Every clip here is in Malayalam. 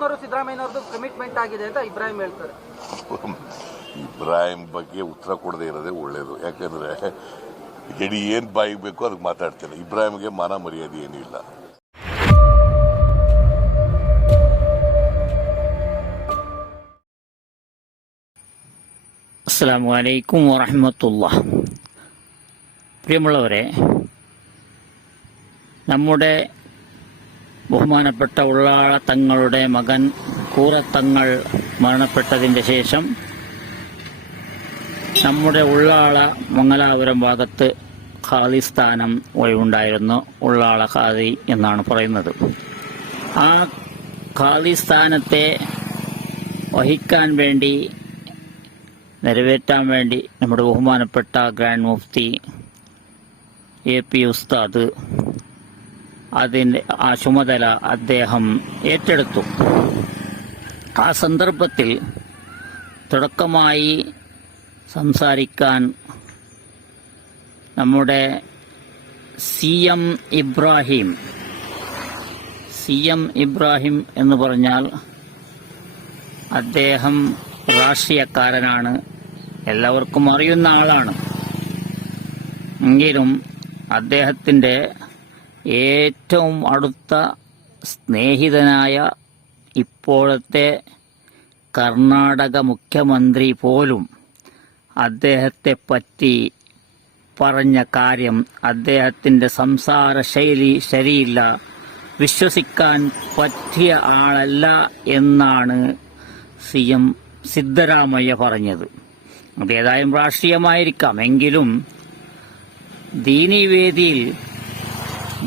ಯಡಿಯೂರಪ್ಪನವರು ಸಿದ್ದರಾಮಯ್ಯನವ್ರದ್ದು ಕಮಿಟ್ಮೆಂಟ್ ಆಗಿದೆ ಅಂತ ಇಬ್ರಾಹಿಂ ಹೇಳ್ತಾರೆ. ಇಬ್ರಾಹಿಂ ಬಗ್ಗೆ ಉತ್ತರ ಕೊಡದೇ ಇರೋದೇ ಒಳ್ಳೇದು. ಯಾಕಂದ್ರೆ ಯಡಿ ಏನ್ ಬಾಯಿಗೆ ಬೇಕೋ ಅದಕ್ಕೆ ಮಾತಾಡ್ತೇನೆ. ಇಬ್ರಾಹಿಂಗೆ ಮಾನ ಮರ್ಯಾದೆ ಏನೂ ಇಲ್ಲ. അസ്സലാമു അലൈക്കും വറഹ്മത്തുള്ളാഹി. പ്രിയമുള്ളവരെ, നമ്മുടെ ബഹുമാനപ്പെട്ട ഉള്ളാള തങ്ങളുടെ മകൻ കൂറത്തങ്ങൾ മരണപ്പെട്ടതിൻ്റെ ശേഷം നമ്മുടെ ഉള്ളാള മംഗലാപുരം ഭാഗത്ത് ഖാദി സ്ഥാനം ഒഴിവുണ്ടായിരുന്നു. ഉള്ളാള ഖാദി എന്നാണ് പറയുന്നത്. ആ ഖാദി സ്ഥാനത്തെ വഹിക്കാൻ വേണ്ടി, നിറവേറ്റാൻ വേണ്ടി നമ്മുടെ ബഹുമാനപ്പെട്ട ഗ്രാൻഡ് മുഫ്തി AP ഉസ്താദ് അതിൻ്റെ ആ ചുമതല അദ്ദേഹം ഏറ്റെടുത്തു. ആ സന്ദർഭത്തിൽ തുടക്കമായി സംസാരിക്കാൻ നമ്മുടെ CM ഇബ്രാഹിം എന്ന് പറഞ്ഞാൽ അദ്ദേഹം രാഷ്ട്രീയക്കാരനാണ്, എല്ലാവർക്കും അറിയുന്ന ആളാണ്. എങ്കിലും അദ്ദേഹത്തിൻ്റെ ഏറ്റവും അടുത്ത സ്നേഹിതനായ ഇപ്പോഴത്തെ കർണാടക മുഖ്യമന്ത്രി പോലും അദ്ദേഹത്തെ പറ്റി പറഞ്ഞ കാര്യം, അദ്ദേഹത്തിൻ്റെ സംസാര ശൈലി ശരിയില്ല, വിശ്വസിക്കാൻ പറ്റിയ ആളല്ല എന്നാണ് CM സിദ്ധരാമയ്യ പറഞ്ഞത്. അതേതായാലും രാഷ്ട്രീയമായിരിക്കാം, എങ്കിലും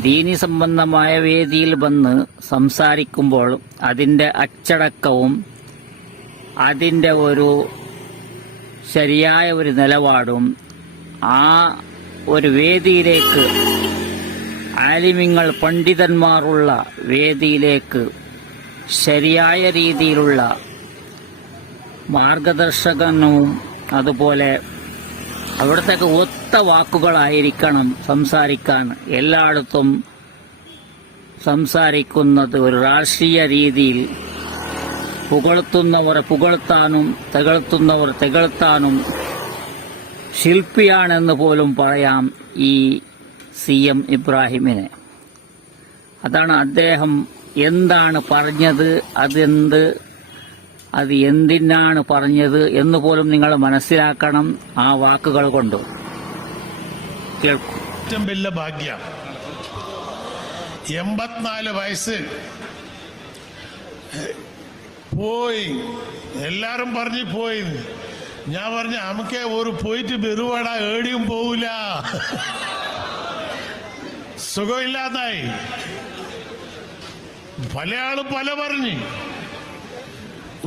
ദീനി സംബന്ധമായ വേദിയിൽ വന്ന് സംസാരിക്കുമ്പോൾ അതിൻ്റെ അച്ചടക്കവും അതിൻ്റെ ഒരു ശരിയായ ഒരു നിലപാടും ആ ഒരു വേദിയിലേക്ക്, ആലിമ്യങ്ങൾ പണ്ഡിതന്മാരുള്ള വേദിയിലേക്ക് ശരിയായ രീതിയിലുള്ള മാർഗദർശകനും അതുപോലെ അവിടത്തേക്ക് ഒത്ത വാക്കുകളായിരിക്കണം സംസാരിക്കാൻ. എല്ലായിടത്തും സംസാരിക്കുന്നത് ഒരു രാഷ്ട്രീയ രീതിയിൽ പുകഴ്ത്തുന്നവരെ പുകഴ്ത്താനും തെകഴ്ത്തുന്നവർ തെകഴ്ത്താനും ശില്പിയാണെന്ന് പോലും പറയാം ഈ CM ഇബ്രാഹിമിനെ. അതാണ് അദ്ദേഹം എന്താണ് പറഞ്ഞത്, അത് എന്തിനാണ് പറഞ്ഞത് എന്ന് പോലും നിങ്ങൾ മനസ്സിലാക്കണം ആ വാക്കുകൾ കൊണ്ട്. കേൾക്കും. ഏറ്റവും വലിയ ഭാഗ്യം 84 വയസ്സ് പോയി. എല്ലാരും പറഞ്ഞു പോയി. ഞാൻ പറഞ്ഞു നമുക്ക് ഒരു പോയിട്ട് ബെറുവാട ഏടിയും പോവില്ല, സുഖമില്ലാതായി. പല ആളും പല പറഞ്ഞു.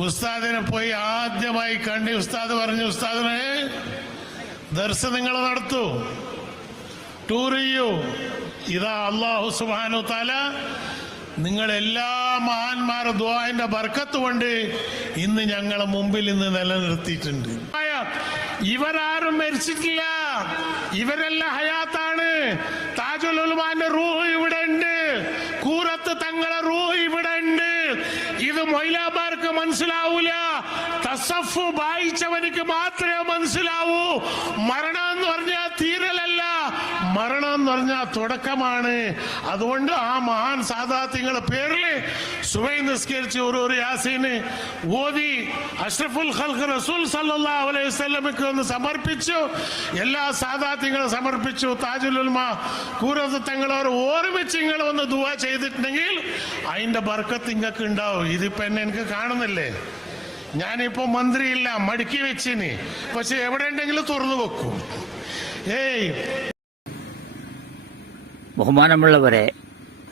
ഉസ്താദിനെ പോയി ആദ്യമായി കണ്ടി. ഉസ്താദ് പറഞ്ഞു, ഉസ്താദിനെ ദർശനം നിങ്ങൾ നടത്തൂ, ടൂർ ചെയ്യൂ. ഇതാ അല്ലാഹു സുബ്ഹാനഹു തആല നിങ്ങളെല്ലാ മഹാന്മാരുടെ ദുആന്റെ ബർക്കത്ത് കൊണ്ട് ഇന്ന് ഞങ്ങളെ മുമ്പിൽ ഇന്ന് നിലനിർത്തിയിട്ടുണ്ട്. ഇവരാരും മരിച്ചിട്ടില്ല, ഇവരെല്ലാം ഹയാത്താണ്. താജുൽ ഉലമാന്റെ റൂഹ് ഇവിടെ ഉണ്ട്, കൂറത്ത് തങ്ങളെ റൂഹ് ഇവിടെ ഉണ്ട്. ഇത് മൊയ്ലാമാർക്ക് മനസ്സിലാവൂല, തസഫ് വായിച്ചവനിക്ക് മാത്രമേ മനസ്സിലാവൂ. മരണം എന്ന് പറഞ്ഞാൽ തീരലല്ല, മരണം എന്ന് പറഞ്ഞാൽ തുടക്കമാണ്. അതുകൊണ്ട് ആ മഹാൻ സാദാത്യങ്ങളുടെ പേരില് സുബൈ നിസ്കരിച്ച് ഒരു യാസീന് ഓതി അഷ്റഫുൽ ഖൽഖ് റസൂൽ സല്ലല്ലാഹു അലൈഹി വസല്ലമക്ക് ഒന്ന് സമർപ്പിച്ചു. എല്ലാ സാദാത്യങ്ങളും സമർപ്പിച്ചു. താജുൽ ഉലമ കൂറത്ത് തങ്ങളോട് ഓർമ്മിച്ച് നിങ്ങൾ ഒന്ന് ദുആ ചെയ്തിട്ടുണ്ടെങ്കിൽ അതിന്റെ ബർക്കത്ത് നിങ്ങൾക്ക് ഉണ്ടാവും. ഇതിപ്പോ എന്നെ എനിക്ക് കാണുന്നില്ലേ, ഞാനിപ്പോ മന്ത്രിയില്ല, മടക്കി വെച്ചിന്, പക്ഷെ എവിടെ ഉണ്ടെങ്കിലും തുറന്നു വെക്കും. ബഹുമാനമുള്ളവരെ,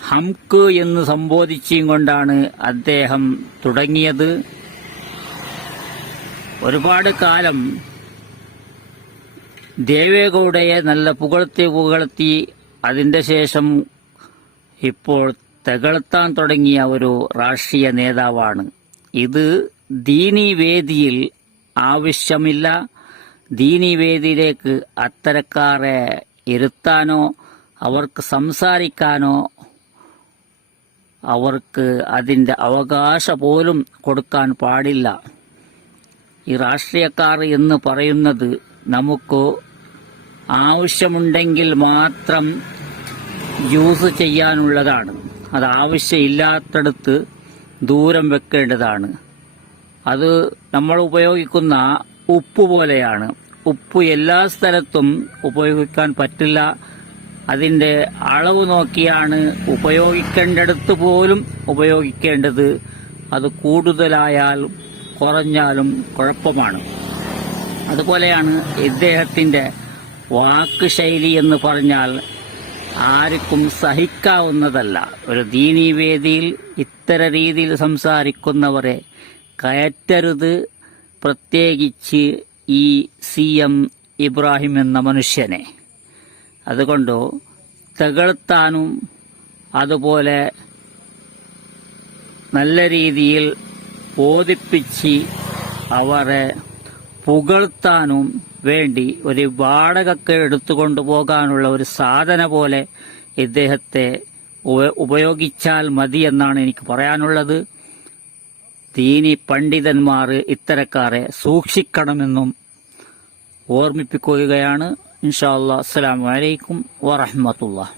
ഹംക്ക് എന്ന് സംബോധിച്ചും കൊണ്ടാണ് അദ്ദേഹം തുടങ്ങിയത്. ഒരുപാട് കാലം ദേവേഗൌഡയെ നല്ല പുകഴ്ത്തി അതിൻ്റെ ശേഷം ഇപ്പോൾ തെകഴ്ത്താൻ തുടങ്ങിയ ഒരു രാഷ്ട്രീയ നേതാവാണ്. ഇത് ദീനി വേദിയിൽ ആവശ്യമില്ല. ദീനി വേദിയിലേക്ക് അത്തരക്കാരെ ഇരുത്താനോ അവർക്ക് സംസാരിക്കാനോ അവർക്ക് അതിൻ്റെ അവകാശം പോലും കൊടുക്കാൻ പാടില്ല. ഈ രാഷ്ട്രീയക്കാർ എന്ന് പറയുന്നത് നമുക്ക് ആവശ്യമുണ്ടെങ്കിൽ മാത്രം യൂസ് ചെയ്യാനുള്ളതാണ്. അത് ആവശ്യമില്ലാത്തടത്ത് ദൂരം വെക്കേണ്ടതാണ്. അത് നമ്മൾ ഉപയോഗിക്കുന്ന ഉപ്പ് പോലെയാണ്. ഉപ്പ് എല്ലാ സ്ഥലത്തും ഉപയോഗിക്കാൻ പറ്റില്ല. അതിൻ്റെ അളവ് നോക്കിയാണ് ഉപയോഗിക്കേണ്ടിടത്ത് പോലും ഉപയോഗിക്കേണ്ടത്. അത് കൂടുതലായാലും കുറഞ്ഞാലും കുഴപ്പമാണ്. അതുപോലെയാണ് ഇദ്ദേഹത്തിൻ്റെ വാക്ക് ശൈലി എന്ന് പറഞ്ഞാൽ ആർക്കും സഹിക്കാവുന്നതല്ല. ഒരു ദീനീ വേദിയിൽ ഇത്തരം രീതിയിൽ സംസാരിക്കുന്നവരെ കയറ്റരുത്, പ്രത്യേകിച്ച് ഈ CM ഇബ്രാഹിം എന്ന മനുഷ്യനെ. അതുകൊണ്ട് തകഴ്ത്താനും അതുപോലെ നല്ല രീതിയിൽ ബോധിപ്പിച്ച് അവരെ പുകഴ്ത്താനും വേണ്ടി ഒരു വാടകയ്ക്ക് എടുത്തുകൊണ്ടു പോകാനുള്ള ഒരു സാധന പോലെ ഇദ്ദേഹത്തെ ഉപയോഗിച്ചാൽ മതി എന്നാണ് എനിക്ക് പറയാനുള്ളത്. ദീനി പണ്ഡിതന്മാർ ഇത്തരക്കാരെ സൂക്ഷിക്കണമെന്നും ഓർമ്മിപ്പിക്കുകയാണ്. ഇൻഷാ അല്ലാഹ്. അസ്സലാമു അലൈക്കും വറഹ്മത്തുള്ളാഹി.